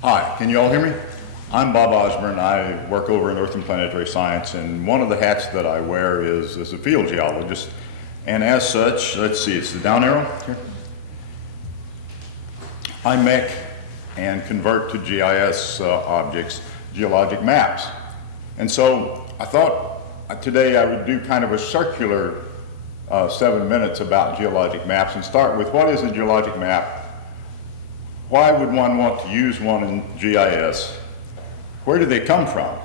Hi, can you all hear me? I'm Bob Osburn. I work over in Earth and Planetary Science, and one of the hats that I wear is as a field geologist. And as such, let's see, it's the down arrow here. I make and convert to GIS objects geologic maps. And so I thought today I would do kind of a circular 7 minutes about geologic maps and start with what is a geologic map? Why would one want to use one in GIS? Where do they come from?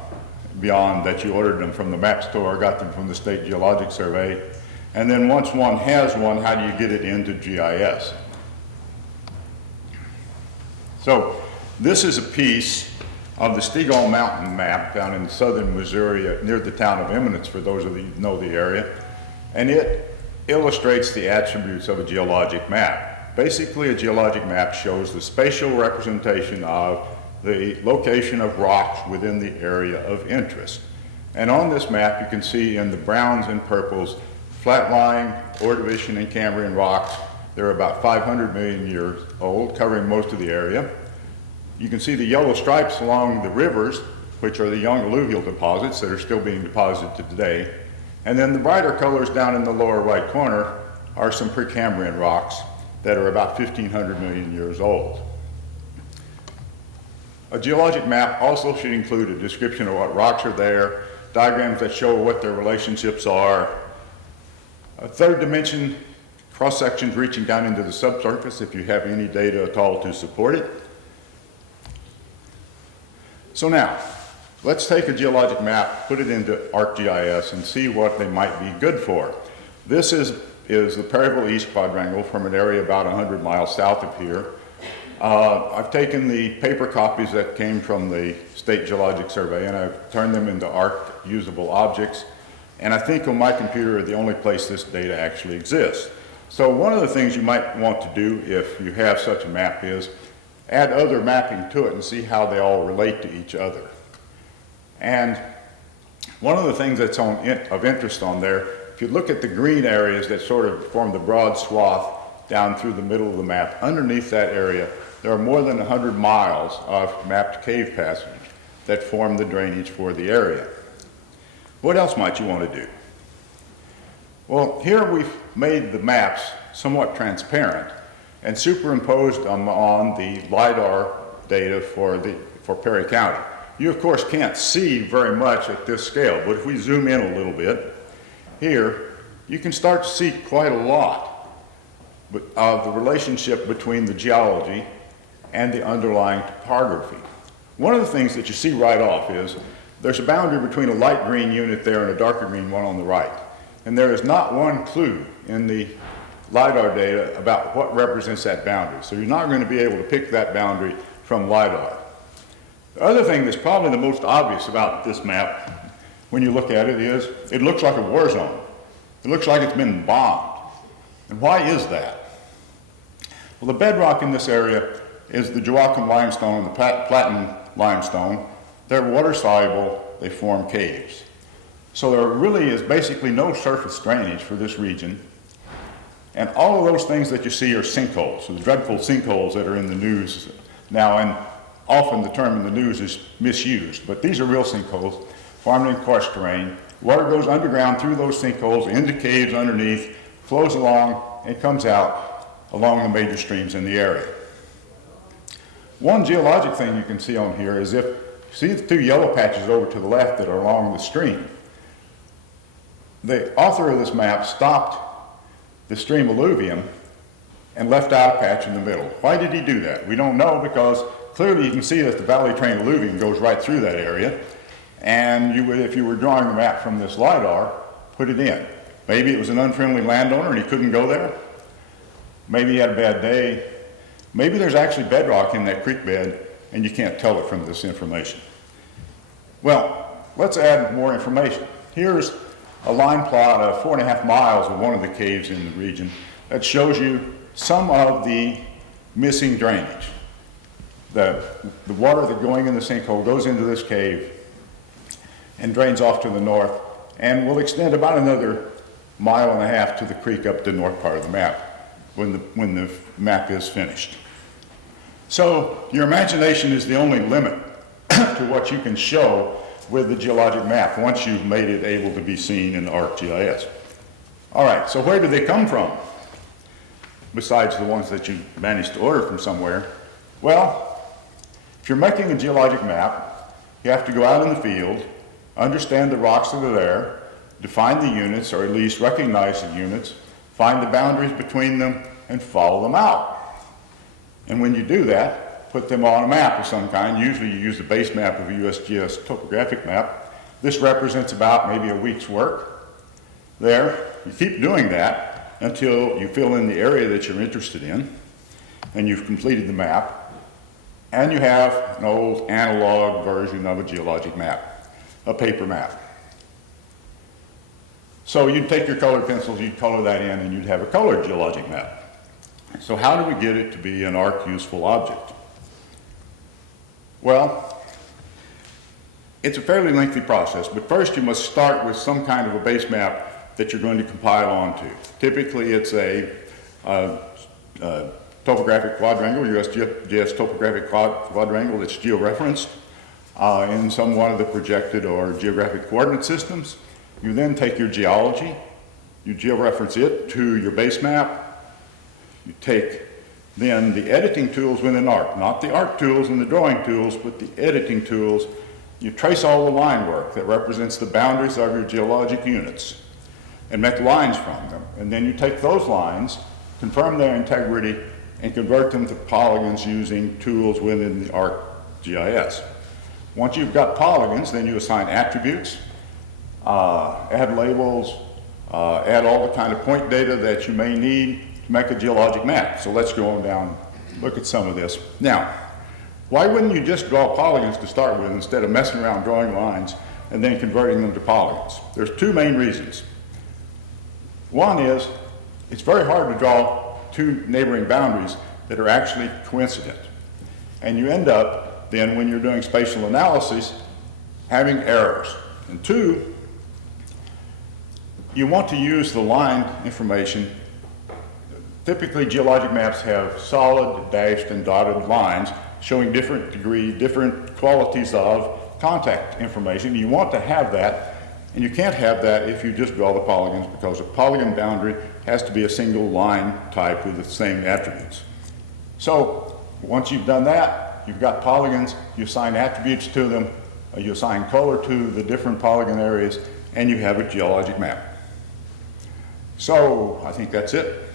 Beyond that you ordered them from the map store, got them from the State Geologic Survey. And then once one has one, how do you get it into GIS? So this is a piece of the Stegall Mountain map down in southern Missouri near the town of Eminence, for those of you who know the area. And it illustrates the attributes of a geologic map. Basically, a geologic map shows the spatial representation of the location of rocks within the area of interest. And on this map, you can see in the browns and purples, flat-lying, Ordovician and Cambrian rocks. They're about 500 million years old, covering most of the area. You can see the yellow stripes along the rivers, which are the young alluvial deposits that are still being deposited today. And then the brighter colors down in the lower right corner are some Precambrian rocks that are about 1,500 million years old. A geologic map also should include a description of what rocks are there, diagrams that show what their relationships are, a third dimension, cross-sections reaching down into the subsurface if you have any data at all to support it. So now, let's take a geologic map, put it into ArcGIS, and see what they might be good for. This is the Perryville East Quadrangle from an area about 100 miles south of here. I've taken the paper copies that came from the State Geologic Survey and I've turned them into ARC usable objects. And I think on my computer the only place this data actually exists. So one of the things you might want to do if you have such a map is add other mapping to it and see how they all relate to each other. And one of the things that's of interest on there, if you look at the green areas that sort of form the broad swath down through the middle of the map, underneath that area, there are more than 100 miles of mapped cave passages that form the drainage for the area. What else might you want to do? Well, here we've made the maps somewhat transparent and superimposed them on the LIDAR data for Perry County. You, of course, can't see very much at this scale, but if we zoom in a little bit, here, you can start to see quite a lot of the relationship between the geology and the underlying topography. One of the things that you see right off is there's a boundary between a light green unit there and a darker green one on the right. And there is not one clue in the LIDAR data about what represents that boundary. So you're not going to be able to pick that boundary from LIDAR. The other thing that's probably the most obvious about this map when you look at it is it looks like a war zone. It looks like it's been bombed. And why is that? Well, the bedrock in this area is the Joachim limestone and the platinum limestone. They're water soluble, they form caves. So there really is basically no surface drainage for this region. And all of those things that you see are sinkholes, the dreadful sinkholes that are in the news now, and often the term in the news is misused, but these are real sinkholes formed in coarse terrain. Water goes underground through those sinkholes, into caves underneath, flows along, and comes out along the major streams in the area. One geologic thing you can see on here is if you see the two yellow patches over to the left that are along the stream, the author of this map stopped the stream alluvium and left out a patch in the middle. Why did he do that? We don't know, because clearly you can see that the valley train alluvium goes right through that area. And you would, if you were drawing the map from this LIDAR, put it in. Maybe it was an unfriendly landowner and he couldn't go there. Maybe he had a bad day. Maybe there's actually bedrock in that creek bed and you can't tell it from this information. Well, let's add more information. Here's a line plot of 4.5 miles of one of the caves in the region that shows you some of the missing drainage. The water that's going in the sinkhole goes into this cave and drains off to the north and will extend about another 1.5 miles to the creek up the north part of the map when the map is finished. So your imagination is the only limit to what you can show with the geologic map once you've made it able to be seen in ArcGIS. All right, so where do they come from? Besides the ones that you managed to order from somewhere. Well, if you're making a geologic map, you have to go out in the field, understand the rocks that are there, define the units, or at least recognize the units, find the boundaries between them, and follow them out. And when you do that, put them on a map of some kind. Usually you use the base map of a USGS topographic map. This represents about maybe a week's work. There, you keep doing that until you fill in the area that you're interested in, and you've completed the map, and you have an old analog version of a geologic map, a paper map. So you'd take your colored pencils, you'd color that in, and you'd have a colored geologic map. So how do we get it to be an ARC useful object? Well, it's a fairly lengthy process, but first you must start with some kind of a base map that you're going to compile onto. Typically it's a topographic quadrangle, USGS topographic quadrangle that's georeferenced in some one of the projected or geographic coordinate systems. You then take your geology, you georeference it to your base map. You take then the editing tools within ARC, not the ARC tools and the drawing tools, but the editing tools. You trace all the line work that represents the boundaries of your geologic units and make lines from them. And then you take those lines, confirm their integrity, and convert them to polygons using tools within the ArcGIS. Once you've got polygons, then you assign attributes, add labels, add all the kind of point data that you may need to make a geologic map. So let's go on down, look at some of this. Now, why wouldn't you just draw polygons to start with instead of messing around drawing lines and then converting them to polygons? There's two main reasons. One is, it's very hard to draw two neighboring boundaries that are actually coincident. And you end up, then, when you're doing spatial analysis, having errors. And two, you want to use the line information. Typically, geologic maps have solid, dashed, and dotted lines showing different qualities of contact information. You want to have that, and you can't have that if you just draw the polygons, because a polygon boundary has to be a single line type with the same attributes. So once you've done that, you've got polygons, you assign attributes to them, you assign color to the different polygon areas, and you have a geologic map. So I think that's it.